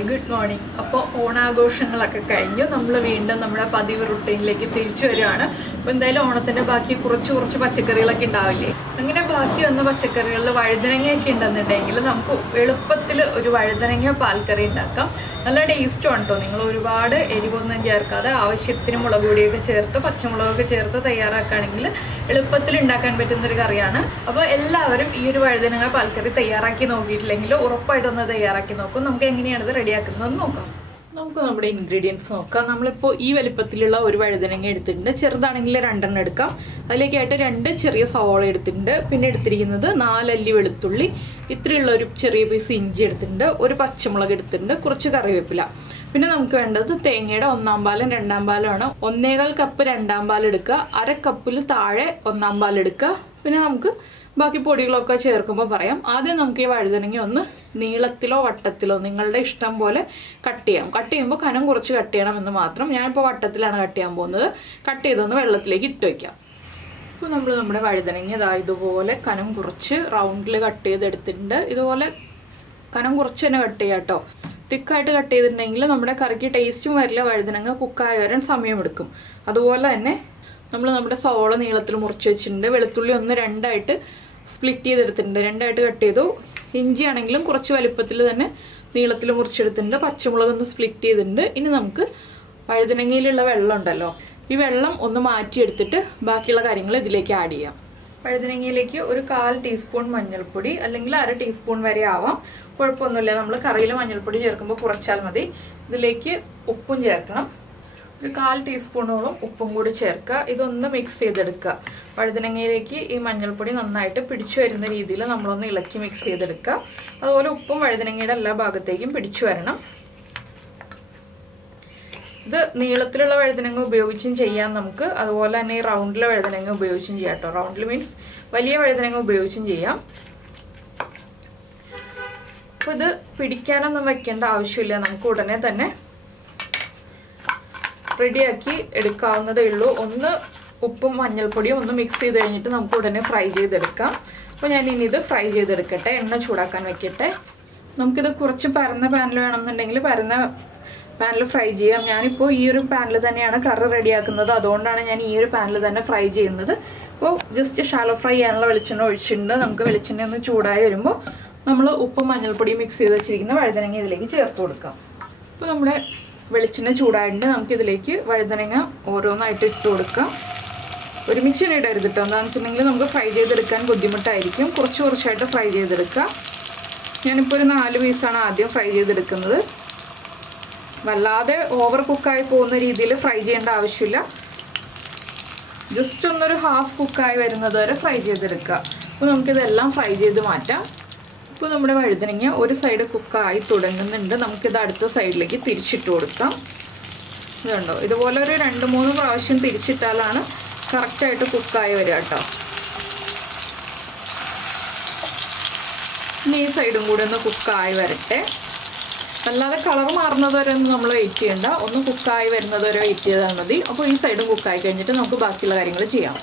Hi, good morning. അപ്പോൾ ഓണാഘോഷങ്ങളൊക്കെ കഴിഞ്ഞു നമ്മൾ വീണ്ടും നമ്മുടെ പതിവ് റുട്ടീനിലേക്ക് തിരിച്ചു വരികയാണ്. അപ്പോൾ എന്തായാലും ഓണത്തിന്റെ ബാക്കി കുറച്ച് പച്ചക്കറികളൊക്കെ ഉണ്ടാവില്ലേ. അങ്ങനെ ബാക്കി വന്ന പച്ചക്കറികളിൽ വഴുതനങ്ങയൊക്കെ ഉണ്ടെന്നുണ്ടെങ്കിൽ നമുക്ക് എളുപ്പത്തിൽ ഒരു വഴുതനങ്ങ പാൽക്കറി ഉണ്ടാക്കാം. നല്ല ടേസ്റ്റും ഉണ്ടോ. നിങ്ങൾ ഒരുപാട് എരിവൊന്നും ചേർക്കാതെ ആവശ്യത്തിന് മുളക് പൊടിയൊക്കെ ചേർത്ത് പച്ചമുളകൊക്കെ ചേർത്ത് തയ്യാറാക്കുകയാണെങ്കിൽ എളുപ്പത്തിൽ ഉണ്ടാക്കാൻ പറ്റുന്നൊരു കറിയാണ്. അപ്പോൾ എല്ലാവരും ഈ ഒരു വഴുതനങ്ങ പാൽക്കറി തയ്യാറാക്കി നോക്കിയിട്ടില്ലെങ്കിൽ ഉറപ്പായിട്ടൊന്ന് തയ്യാറാക്കി നോക്കും. നമുക്ക് എങ്ങനെയാണിത് റെഡിയാക്കുന്നതെന്ന് നോക്കാം. നമുക്ക് നമ്മുടെ ഇൻഗ്രീഡിയൻസ് നോക്കാം. നമ്മളിപ്പോൾ ഈ വലിപ്പത്തിലുള്ള ഒരു വഴുതനങ്ങ എടുത്തിട്ടുണ്ട്. ചെറുതാണെങ്കിൽ 2 എണ്ണം എടുക്കാം. അതിലേക്കായിട്ട് 2 ചെറിയ സവാള എടുത്തിട്ടുണ്ട്. പിന്നെ എടുത്തിരിക്കുന്നത് 4 അല്ലി വെളുത്തുള്ളി, ഇത്രയുള്ള ഒരു ചെറിയ പീസ് ഇഞ്ചി എടുത്തിട്ടുണ്ട്, ഒരു പച്ചമുളക് എടുത്തിട്ടുണ്ട്, കുറച്ച് കറിവേപ്പില. പിന്നെ നമുക്ക് വേണ്ടത് തേങ്ങയുടെ 1-ാം പാലും 2-ാം പാലുമാണ്. 1.25 കപ്പ് 2-ാം പാൽ എടുക്കുക, 1/2 കപ്പിൽ താഴെ 1-ാം പാൽ എടുക്കുക. പിന്നെ നമുക്ക് ബാക്കി പൊടികളൊക്കെ ചേർക്കുമ്പോൾ പറയാം. ആദ്യം നമുക്ക് ഈ വഴുതനങ്ങ ഒന്ന് നീളത്തിലോ വട്ടത്തിലോ നിങ്ങളുടെ ഇഷ്ടം പോലെ കട്ട് ചെയ്യാം. കട്ട് ചെയ്യുമ്പോൾ കനം കുറച്ച് കട്ട് ചെയ്യണം എന്ന് മാത്രം. ഞാനിപ്പോൾ വട്ടത്തിലാണ് കട്ട് ചെയ്യാൻ പോകുന്നത്. കട്ട് ചെയ്തൊന്ന് വെള്ളത്തിലേക്ക് ഇട്ട് വയ്ക്കാം. ഇപ്പോൾ നമ്മൾ നമ്മുടെ വഴുതനങ്ങ ഇതുപോലെ കനം കുറച്ച് റൗണ്ടിൽ കട്ട് ചെയ്തെടുത്തിട്ടുണ്ട്. ഇതുപോലെ കനം കുറച്ച് തന്നെ കട്ട് ചെയ്യാം കേട്ടോ. തിക്കായിട്ട് കട്ട് ചെയ്തിട്ടുണ്ടെങ്കിൽ നമ്മുടെ കറിക്ക് ടേസ്റ്റും വരില്ല, വഴുതനങ്ങ കുക്കായി വരാൻ സമയമെടുക്കും. അതുപോലെ തന്നെ നമ്മൾ നമ്മുടെ സവോള നീളത്തിൽ മുറിച്ച് വെച്ചിട്ടുണ്ട്. വെളുത്തുള്ളി 1-2 സ്പ്ലിറ്റ് ചെയ്തെടുത്തിട്ടുണ്ട്, 2 കട്ട് ചെയ്തു. ഇഞ്ചി ആണെങ്കിലും കുറച്ച് വലിപ്പത്തിൽ തന്നെ നീളത്തിൽ മുറിച്ചെടുത്തിട്ടുണ്ട്. പച്ചമുളക് ഒന്ന് സ്പ്ലിറ്റ് ചെയ്തിട്ടുണ്ട്. ഇനി നമുക്ക് വഴുതനങ്ങയിലുള്ള വെള്ളം ഉണ്ടല്ലോ, ഈ വെള്ളം ഒന്ന് മാറ്റിയെടുത്തിട്ട് ബാക്കിയുള്ള കാര്യങ്ങൾ ഇതിലേക്ക് ആഡ് ചെയ്യാം. വഴുതനങ്ങയിലേക്ക് ഒരു 1/4 ടീസ്പൂൺ മഞ്ഞൾപ്പൊടി, അല്ലെങ്കിൽ 1/2 ടീസ്പൂൺ വരെ ആവാം, കുഴപ്പമൊന്നുമില്ല. നമ്മൾ കറിയിൽ മഞ്ഞൾപ്പൊടി ചേർക്കുമ്പോൾ കുറച്ചാൽ മതി. ഇതിലേക്ക് ഉപ്പും ചേർക്കണം. ഒരു 1/4 ടീസ്പൂണോളം ഉപ്പും കൂടി ചേർക്കുക. ഇതൊന്ന് മിക്സ് ചെയ്തെടുക്കുക. വഴുതനങ്ങയിലേക്ക് ഈ മഞ്ഞൾപ്പൊടി നന്നായിട്ട് പിടിച്ചു വരുന്ന രീതിയിൽ നമ്മളൊന്ന് ഇളക്കി മിക്സ് ചെയ്തെടുക്കുക. അതുപോലെ ഉപ്പും വഴുതനങ്ങയുടെ എല്ലാ ഭാഗത്തേക്കും പിടിച്ചു വരണം. ഇത് നീളത്തിലുള്ള വഴുതനങ്ങ ഉപയോഗിച്ചും ചെയ്യാം നമുക്ക്. അതുപോലെ തന്നെ ഈ റൗണ്ടിലെ വഴുതനങ്ങ ഉപയോഗിച്ചും ചെയ്യാം കേട്ടോ. റൗണ്ടിൽ മീൻസ് വലിയ വഴുതനങ്ങ ഉപയോഗിച്ചും ചെയ്യാം. അപ്പോൾ ഇത് പിടിക്കാനൊന്നും വെക്കേണ്ട ആവശ്യമില്ല. നമുക്ക് ഉടനെ തന്നെ റെഡിയാക്കി എടുക്കാവുന്നതേ ഉള്ളൂ. ഒന്ന് ഉപ്പും മഞ്ഞൾപ്പൊടിയും ഒന്ന് മിക്സ് ചെയ്ത് കഴിഞ്ഞിട്ട് നമുക്ക് ഉടനെ ഫ്രൈ ചെയ്തെടുക്കാം. അപ്പോൾ ഞാൻ ഇനി ഇത് ഫ്രൈ ചെയ്തെടുക്കട്ടെ. എണ്ണ ചൂടാക്കാൻ വെക്കട്ടെ. നമുക്കിത് കുറച്ച് പരന്ന പാനിൽ വേണമെന്നുണ്ടെങ്കിൽ പരന്ന പാനിൽ ഫ്രൈ ചെയ്യാം. ഞാനിപ്പോൾ ഈ ഒരു പാനിൽ തന്നെയാണ് കറി റെഡിയാക്കുന്നത്. അതുകൊണ്ടാണ് ഞാൻ ഈ ഒരു പാനിൽ തന്നെ ഫ്രൈ ചെയ്യുന്നത്. അപ്പോൾ ജസ്റ്റ് ഷാലോ ഫ്രൈ ചെയ്യാനുള്ള വെളിച്ചെണ്ണ ഒഴിച്ചിട്ടുണ്ട്. നമുക്ക് വെളിച്ചെണ്ണ ഒന്ന് ചൂടായി വരുമ്പോൾ നമ്മൾ ഉപ്പും മഞ്ഞൾപ്പൊടിയും മിക്സ് ചെയ്ത് വെച്ചിരിക്കുന്ന വഴുതനങ്ങ ഇതിലേക്ക് ചേർത്ത് കൊടുക്കാം. അപ്പോൾ നമ്മുടെ വെളിച്ചെണ്ണ ചൂടായിട്ട് നമുക്കിതിലേക്ക് വഴുതനങ്ങ ഓരോന്നായിട്ട് ഇട്ട് കൊടുക്കാം. ഒരുമിച്ച് തന്നെ ഇടരുത് കേട്ടോ. എന്താണെന്ന് വെച്ചിട്ടുണ്ടെങ്കിൽ നമുക്ക് ഫ്രൈ ചെയ്തെടുക്കാൻ ബുദ്ധിമുട്ടായിരിക്കും. കുറച്ചായിട്ട് ഫ്രൈ ചെയ്തെടുക്കുക. ഞാനിപ്പോൾ ഒരു 4 പീസാണ് ആദ്യം ഫ്രൈ ചെയ്തെടുക്കുന്നത്. വല്ലാതെ ഓവർ കുക്കായി പോകുന്ന രീതിയിൽ ഫ്രൈ ചെയ്യേണ്ട ആവശ്യമില്ല. ജസ്റ്റ് ഒന്നൊരു ഹാഫ് കുക്കായി വരുന്നത് വരെ ഫ്രൈ ചെയ്തെടുക്കുക. അപ്പോൾ നമുക്കിതെല്ലാം ഫ്രൈ ചെയ്ത് മാറ്റാം. ഇപ്പോൾ നമ്മുടെ വഴുതനങ്ങ ഒരു സൈഡ് കുക്കായി തുടങ്ങുന്നുണ്ട്. നമുക്കിത് അടുത്ത സൈഡിലേക്ക് തിരിച്ചിട്ട് കൊടുക്കാം. ഇതുണ്ടോ, ഇതുപോലെ ഒരു 2-3 പ്രാവശ്യം തിരിച്ചിട്ടാലാണ് കറക്റ്റായിട്ട് കുക്കായി വരിക കേട്ടോ. ഇനി ഈ സൈഡും കൂടി ഒന്ന് കുക്കായി വരട്ടെ. അല്ലാതെ കളർ മാറുന്നത് വരെ ഒന്നും നമ്മൾ വെയിറ്റ് ചെയ്യണ്ട. ഒന്ന് കുക്കായി വരുന്നത് വരെ വെയിറ്റ് ചെയ്താൽ മതി. അപ്പോൾ ഈ സൈഡും കുക്കായി കഴിഞ്ഞിട്ട് നമുക്ക് ബാക്കിയുള്ള കാര്യങ്ങൾ ചെയ്യാം.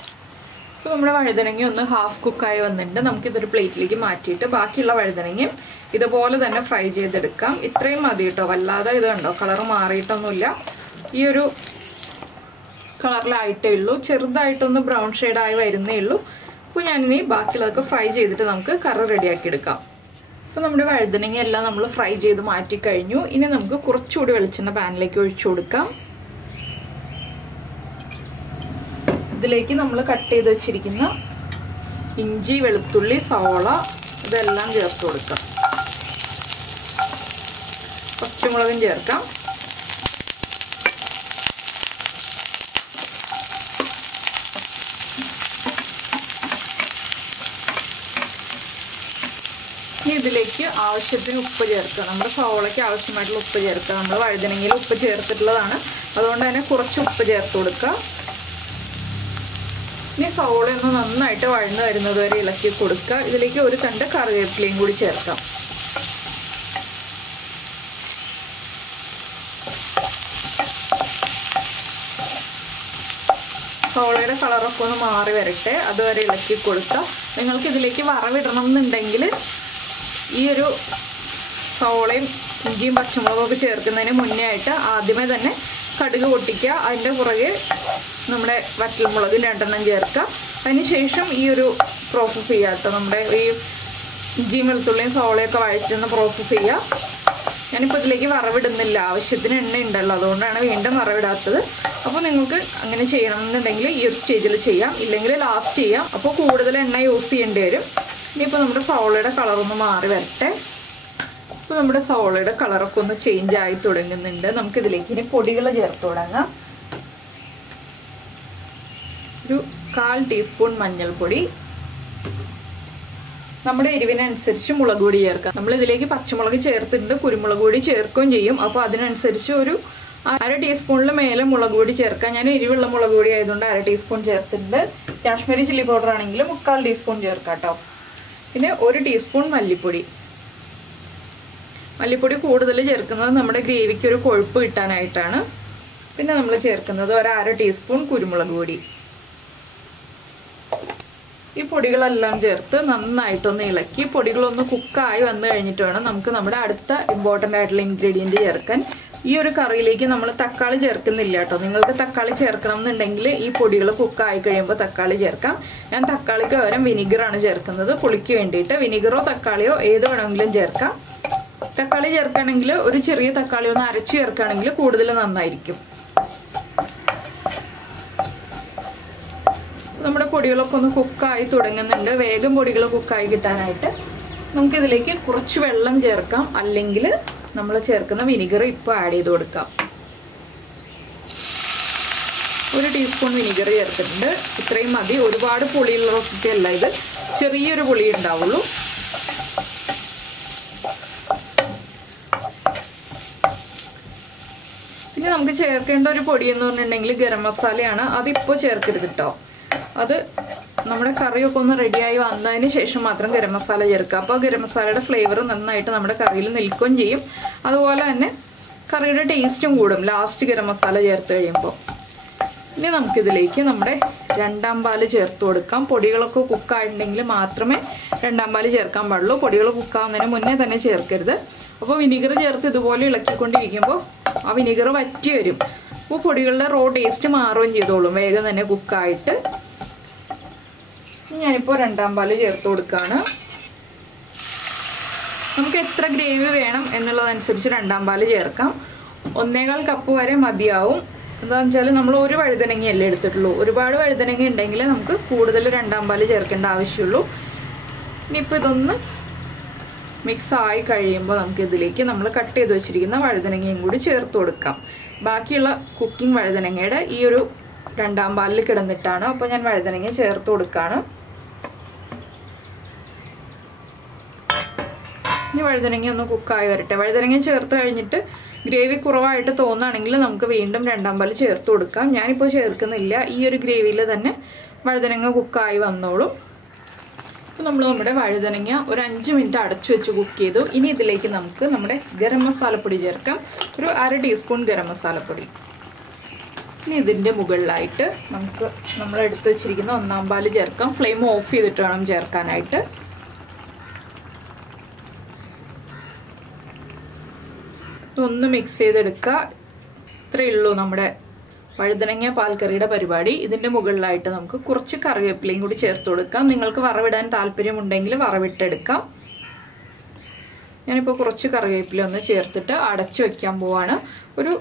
അപ്പോൾ നമ്മുടെ വഴുതനങ്ങ ഒന്ന് ഹാഫ് കുക്കായി വന്നിട്ടുണ്ട്. നമുക്കിതൊരു പ്ലേറ്റിലേക്ക് മാറ്റിയിട്ട് ബാക്കിയുള്ള വഴുതനങ്ങയും ഇതുപോലെ തന്നെ ഫ്രൈ ചെയ്തെടുക്കാം. ഇത്രയും മതി കേട്ടോ. വല്ലാതെ ഇത് കണ്ടോ, കളർ മാറിയിട്ടൊന്നുമില്ല. ഈ ഒരു കളറിലായിട്ടേ ഉള്ളൂ. ചെറുതായിട്ടൊന്ന് ബ്രൗൺ ഷെയ്ഡായി വരുന്നേ ഉള്ളൂ. അപ്പോൾ ഞാനിനി ബാക്കിയുള്ളതൊക്കെ ഫ്രൈ ചെയ്തിട്ട് നമുക്ക് കറി റെഡിയാക്കി എടുക്കാം. അപ്പോൾ നമ്മുടെ വഴുതനങ്ങ എല്ലാം നമ്മൾ ഫ്രൈ ചെയ്ത് മാറ്റിക്കഴിഞ്ഞു. ഇനി നമുക്ക് കുറച്ചുകൂടി വെളിച്ചെണ്ണ പാനിലേക്ക് ഒഴിച്ചു കൊടുക്കാം. ഇതിലേക്ക് നമ്മൾ കട്ട് ചെയ്ത് വെച്ചിരിക്കുന്ന ഇഞ്ചി, വെളുത്തുള്ളി, സവോള ഇതെല്ലാം ചേർത്ത് കൊടുക്കാം. പച്ചമുളകും ചേർക്കാം. ഇനി ഇതിലേക്ക് ആവശ്യത്തിന് ഉപ്പ് ചേർക്കുക. നമ്മുടെ സവോളയ്ക്ക് ആവശ്യമായിട്ടുള്ള ഉപ്പ് ചേർക്കുക. നമ്മൾ വഴുതനങ്ങയിൽ ഉപ്പ് ചേർത്തിട്ടുള്ളതാണ്, അതുകൊണ്ട് തന്നെ കുറച്ച് ഉപ്പ് ചേർത്ത് കൊടുക്കുക. ഇനി സവോള ഒന്ന് നന്നായിട്ട് വഴന്ന് വരുന്നത് വരെ ഇളക്കി കൊടുക്കുക. ഇതിലേക്ക് ഒരു തണ്ട് കറിവേപ്പിലയും കൂടി ചേർക്കാം. സവോളയുടെ കളറൊക്കെ ഒന്ന് മാറി വരട്ടെ, അതുവരെ ഇളക്കി കൊടുക്കുക. നിങ്ങൾക്ക് ഇതിലേക്ക് വറവിടണം എന്നുണ്ടെങ്കിൽ ഈ ഒരു സവോളയും ഇഞ്ചിയും പച്ചമുളകൊക്കെ ചേർക്കുന്നതിന് മുന്നേ ആയിട്ട് ആദ്യമേ തന്നെ കടുക് പൊട്ടിക്കുക. അതിൻ്റെ പുറകെ നമ്മുടെ വറ്റൽമുളക് 2 എണ്ണം ചേർക്കുക. അതിനുശേഷം ഈ ഒരു പ്രോസസ്സ് ചെയ്യുക കേട്ടോ. നമ്മുടെ ഈ ഇഞ്ചിയും വെളുത്തുള്ളിയും സവോളയൊക്കെ വഴറ്റുന്ന പ്രോസസ്സ് ചെയ്യുക. ഞാനിപ്പോൾ ഇതിലേക്ക് വറവിടുന്നില്ല, ആവശ്യത്തിന് എണ്ണ ഉണ്ടല്ലോ, അതുകൊണ്ടാണ് വീണ്ടും വറവിടാത്തത്. അപ്പോൾ നിങ്ങൾക്ക് അങ്ങനെ ചെയ്യണമെന്നുണ്ടെങ്കിൽ ഈ ഒരു സ്റ്റേജിൽ ചെയ്യാം, ഇല്ലെങ്കിൽ ലാസ്റ്റ് ചെയ്യാം. അപ്പോൾ കൂടുതൽ എണ്ണ യൂസ് ചെയ്യേണ്ടി വരും. ഇനിയിപ്പോൾ നമ്മുടെ സവോളയുടെ കളറൊന്ന് മാറി വരട്ടെ. ഇപ്പോൾ നമ്മുടെ സവോളയുടെ കളറൊക്കെ ഒന്ന് ചേഞ്ച് ആയി തുടങ്ങുന്നുണ്ട്. നമുക്കിതിലേക്ക് ഇനി പൊടികൾ ചേർത്ത് തുടങ്ങാം. ഒരു 1/4 ടീസ്പൂൺ മഞ്ഞൾപ്പൊടി, നമ്മുടെ എരിവിനനുസരിച്ച് മുളക് പൊടി ചേർക്കാം. നമ്മൾ ഇതിലേക്ക് പച്ചമുളക് ചേർത്തിട്ടുണ്ട്, കുരുമുളക് പൊടി ചേർക്കുകയും ചെയ്യും. അപ്പോൾ അതിനനുസരിച്ച് ഒരു 1/2 ടീസ്പൂണിൽ മേലെ മുളക് പൊടി ചേർക്കാം. ഞാൻ എരിവുള്ള മുളക് പൊടി ആയതുകൊണ്ട് 1/2 ടീസ്പൂൺ ചേർത്തിട്ടുണ്ട്. കാശ്മീരി ചില്ലി പൗഡർ ആണെങ്കിൽ 3/4 ടീസ്പൂൺ ചേർക്കാം കേട്ടോ. പിന്നെ 1 ടീസ്പൂൺ മല്ലിപ്പൊടി. മല്ലിപ്പൊടി കൂടുതൽ ചേർക്കുന്നത് നമ്മുടെ ഗ്രേവിക്ക് ഒരു കൊഴുപ്പ് കിട്ടാനായിട്ടാണ്. പിന്നെ നമ്മൾ ചേർക്കുന്നത് 1/2 ടീസ്പൂൺ കുരുമുളക് പൊടി. ഈ പൊടികളെല്ലാം ചേർത്ത് നന്നായിട്ടൊന്ന് ഇളക്കി പൊടികളൊന്ന് കുക്കായി വന്നു കഴിഞ്ഞിട്ട് വേണം നമുക്ക് നമ്മുടെ അടുത്ത ഇമ്പോർട്ടൻ്റ് ആയിട്ടുള്ള ഇൻഗ്രീഡിയൻറ്റ് ചേർക്കാൻ. ഈ ഒരു കറിയിലേക്ക് നമ്മൾ തക്കാളി ചേർക്കുന്നില്ല കേട്ടോ. നിങ്ങൾക്ക് തക്കാളി ചേർക്കണം എന്നുണ്ടെങ്കിൽ ഈ പൊടികൾ കുക്കായി കഴിയുമ്പോൾ തക്കാളി ചേർക്കാം. ഞാൻ തക്കാളിക്ക് പകരം വിനിഗറാണ് ചേർക്കുന്നത്, പുളിക്ക് വേണ്ടിയിട്ട്. വിനിഗറോ തക്കാളിയോ ഏത് വേണമെങ്കിലും ചേർക്കാം. തക്കാളി ചേർക്കുകയാണെങ്കിൽ ഒരു ചെറിയ തക്കാളി ഒന്ന് അരച്ച് ചേർക്കുകയാണെങ്കിൽ കൂടുതൽ നന്നായിരിക്കും. നമ്മുടെ പൊടികളൊക്കെ ഒന്ന് കുക്കായി തുടങ്ങുന്നുണ്ട്. വേഗം പൊടികൾ കുക്കായി കിട്ടാനായിട്ട് നമുക്കിതിലേക്ക് കുറച്ച് വെള്ളം ചേർക്കാം, അല്ലെങ്കിൽ നമ്മൾ ചേർക്കുന്ന വിനിഗർ ഇപ്പോൾ ആഡ് ചെയ്ത് കൊടുക്കാം. 1 ടീസ്പൂൺ വിനിഗർ ചേർത്തിട്ടുണ്ട്. ഇത്രയും മതി. ഒരുപാട് പുളിയുള്ള റെസിപ്പി അല്ല ഇത്, ചെറിയൊരു പുളി ഉണ്ടാവുള്ളൂ. പിന്നെ നമുക്ക് ചേർക്കേണ്ട ഒരു പൊടി എന്ന് പറഞ്ഞിട്ടുണ്ടെങ്കിൽ ഗരം മസാലയാണ്. അതിപ്പോൾ ചേർക്കരുത് കേട്ടോ. അത് നമ്മുടെ കറിയൊക്കെ ഒന്ന് റെഡിയായി വന്നതിന് ശേഷം മാത്രം ഗരം മസാല ചേർക്കുക. അപ്പോൾ ഗരം മസാലയുടെ ഫ്ലേവർ നന്നായിട്ട് നമ്മുടെ കറിയിൽ നിൽക്കുകയും ചെയ്യും. അതുപോലെ തന്നെ കറിയുടെ ടേസ്റ്റും കൂടും ലാസ്റ്റ് ഗരം മസാല ചേർത്ത് കഴിയുമ്പോൾ. ഇനി നമുക്കിതിലേക്ക് നമ്മുടെ 2ാം പാല് ചേർത്ത് കൊടുക്കാം. പൊടികളൊക്കെ കുക്കായിട്ടുണ്ടെങ്കിൽ മാത്രമേ 2ാം പാല് ചേർക്കാൻ പാടുള്ളൂ. പൊടികൾ കുക്കാവുന്നതിന് മുന്നേ തന്നെ ചേർക്കരുത്. അപ്പോൾ വിനിഗർ ചേർത്ത് ഇതുപോലെ ഇളക്കിക്കൊണ്ടിരിക്കുമ്പോൾ ആ വിനിഗർ വറ്റി വരും. അപ്പോൾ പൊടികളുടെ റോ ടേസ്റ്റ് മാറുകയും ചെയ്തോളും വേഗം തന്നെ കുക്കായിട്ട്. ഞാനിപ്പോൾ 2ാം പാല് ചേർത്ത് കൊടുക്കുകയാണ്. നമുക്ക് എത്ര ഗ്രേവി വേണം എന്നുള്ളതനുസരിച്ച് 2ാം പാല് ചേർക്കാം. 1.25 കപ്പ് വരെ മതിയാവും. എന്താണെന്ന് വെച്ചാൽ നമ്മൾ ഒരു വഴുതനങ്ങയല്ലേ എടുത്തിട്ടുള്ളൂ. ഒരുപാട് വഴുതനങ്ങ ഉണ്ടെങ്കിൽ നമുക്ക് കൂടുതൽ 2ാം പാല് ചേർക്കേണ്ട ആവശ്യമുള്ളൂ. ഇനിയിപ്പോൾ ഇതൊന്ന് മിക്സ് ആയി കഴിയുമ്പോൾ നമുക്കിതിലേക്ക് നമ്മൾ കട്ട് ചെയ്ത് വെച്ചിരിക്കുന്ന വഴുതനങ്ങയും കൂടി ചേർത്ത് കൊടുക്കാം. ബാക്കിയുള്ള കുക്കിംഗ് വഴുതനങ്ങയുടെ ഈ ഒരു 2ാം പാലിൽ കിടന്നിട്ടാണ്. അപ്പോൾ ഞാൻ വഴുതനങ്ങ ചേർത്ത് കൊടുക്കുകയാണ്. ഇനി വഴുതനങ്ങ ഒന്ന് കുക്കായി വരട്ടെ. വഴുതനങ്ങ ചേർത്ത് കഴിഞ്ഞിട്ട് ഗ്രേവി കുറവായിട്ട് തോന്നുകയാണെങ്കിൽ നമുക്ക് വീണ്ടും 2ാം പാല് ചേർത്ത് കൊടുക്കാം. ഞാനിപ്പോൾ ചേർക്കുന്നില്ല. ഈ ഒരു ഗ്രേവിയിൽ തന്നെ വഴുതനങ്ങ കുക്കായി വന്നോളും. അപ്പോൾ നമ്മൾ നമ്മുടെ വഴുതനങ്ങ ഒരു 5 മിനിറ്റ് അടച്ചു വെച്ച് കുക്ക് ചെയ്തു. ഇനി ഇതിലേക്ക് നമുക്ക് നമ്മുടെ ഗരം മസാലപ്പൊടി ചേർക്കാം. ഒരു 1/2 ടീസ്പൂൺ ഗരം മസാലപ്പൊടി. ഇനി ഇതിൻ്റെ മുകളിലായിട്ട് നമുക്ക് നമ്മൾ എടുത്ത് വെച്ചിരിക്കുന്ന 1ാം പാല് ചേർക്കാം. ഫ്ലെയിം ഓഫ് ചെയ്തിട്ട് വേണം ചേർക്കാനായിട്ട്. ഒന്ന് മിക്സ് ചെയ്തെടുക്കുക. ഇത്രയേ ഉള്ളൂ നമ്മുടെ വഴുതനങ്ങ പാൽക്കറിയുടെ പരിപാടി. ഇതിൻ്റെ മുകളിലായിട്ട് നമുക്ക് കുറച്ച് കറിവേപ്പിലയും കൂടി ചേർത്ത് കൊടുക്കാം. നിങ്ങൾക്ക് വറവിടാൻ താല്പര്യമുണ്ടെങ്കിൽ വറവിട്ടെടുക്കാം. ഞാനിപ്പോൾ കുറച്ച് കറിവേപ്പില ഒന്ന് ചേർത്തിട്ട് അടച്ചു വെക്കാൻ പോവാണ്. ഒരു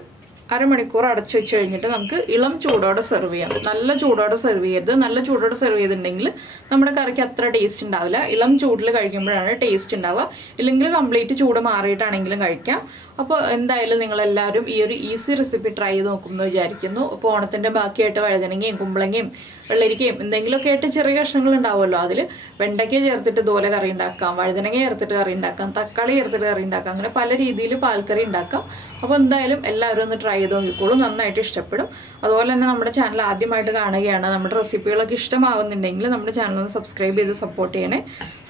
അരമണിക്കൂർ അടച്ചു വെച്ച് കഴിഞ്ഞിട്ട് നമുക്ക് ഇളം ചൂടോടെ സെർവ് ചെയ്യാം. നല്ല ചൂടോടെ സെർവ് ചെയ്യരുത്. നല്ല ചൂടോടെ സെർവ് ചെയ്തിട്ടുണ്ടെങ്കിൽ നമ്മുടെ കറിക്ക് അത്ര ടേസ്റ്റ് ഉണ്ടാവില്ല. ഇളം ചൂടിൽ കഴിക്കുമ്പോഴാണ് ടേസ്റ്റ് ഉണ്ടാവുക. ഇല്ലെങ്കിൽ കംപ്ലീറ്റ് ചൂട് മാറിയിട്ടാണെങ്കിലും കഴിക്കാം. അപ്പോൾ എന്തായാലും നിങ്ങളെല്ലാവരും ഈ ഒരു ഈസി റെസിപ്പി ട്രൈ ചെയ്ത് നോക്കുമെന്ന് വിചാരിക്കുന്നു. അപ്പോൾ ഓണത്തിൻ്റെ ബാക്കിയായിട്ട് വഴുതനങ്ങയും കുമ്പളങ്ങയും വെള്ളരിക്കയും എന്തെങ്കിലുമൊക്കെ ആയിട്ട് ചെറിയ കഷ്ണങ്ങൾ ഉണ്ടാവുമല്ലോ. അതിൽ വെണ്ടയ്ക്ക ചേർത്തിട്ട് ഇതുപോലെ കറി ഉണ്ടാക്കാം, വഴുതനങ്ങ ചേർത്തിട്ട് കറി ഉണ്ടാക്കാം, തക്കാളി ചേർത്തിട്ട് കറി ഉണ്ടാക്കാം. അങ്ങനെ പല രീതിയിൽ പാൽക്കറി ഉണ്ടാക്കാം. അപ്പോൾ എന്തായാലും എല്ലാവരും ഒന്ന് ട്രൈ ചെയ്ത് നോക്കിക്കോളൂ. നന്നായിട്ട് ഇഷ്ടപ്പെടും. അതുപോലെ തന്നെ നമ്മുടെ ചാനൽ ആദ്യമായിട്ട് കാണുകയാണ്, നമ്മുടെ റെസിപ്പികളൊക്കെ ഇഷ്ടമാവുന്നുണ്ടെങ്കിൽ നമ്മുടെ ചാനൽ ഒന്ന് സബ്സ്ക്രൈബ് ചെയ്ത് സപ്പോർട്ട് ചെയ്യണേ.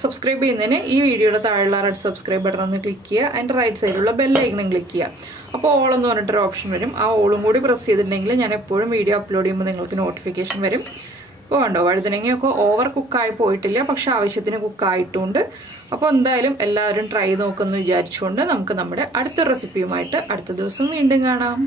സബ്സ്ക്രൈബ് ചെയ്യുന്നതിന് ഈ വീഡിയോയുടെ താഴെയുള്ള റെഡ് സബ്സ്ക്രൈബ് ബട്ടൺ ഒന്ന് ക്ലിക്ക് ചെയ്യുക. അതിൻ്റെ റൈറ്റ് സൈഡിലുള്ള ബെൽ ഐക്കണും ക്ലിക്ക് ചെയ്യുക. അപ്പോൾ ഓൾ എന്ന് പറഞ്ഞിട്ടൊരു ഓപ്ഷൻ വരും. ആ ഓളും കൂടി പ്രസ് ചെയ്തിട്ടുണ്ടെങ്കിൽ ഞാൻ എപ്പോഴും വീഡിയോ അപ്ലോഡ് ചെയ്യുമ്പോൾ നിങ്ങൾക്ക് നോട്ടിഫിക്കേഷൻ വരും. അപ്പോൾ കണ്ടോ വഴുതനങ്ങയൊക്കെ ഓവർ കുക്കായി പോയിട്ടില്ല, പക്ഷെ ആവശ്യത്തിന് കുക്കായിട്ടുണ്ട്. അപ്പോൾ എന്തായാലും എല്ലാവരും ട്രൈ നോക്കുമെന്ന് വിചാരിച്ചുകൊണ്ട് നമുക്ക് നമ്മുടെ അടുത്ത റെസിപ്പിയുമായിട്ട് അടുത്ത ദിവസം വീണ്ടും കാണാം.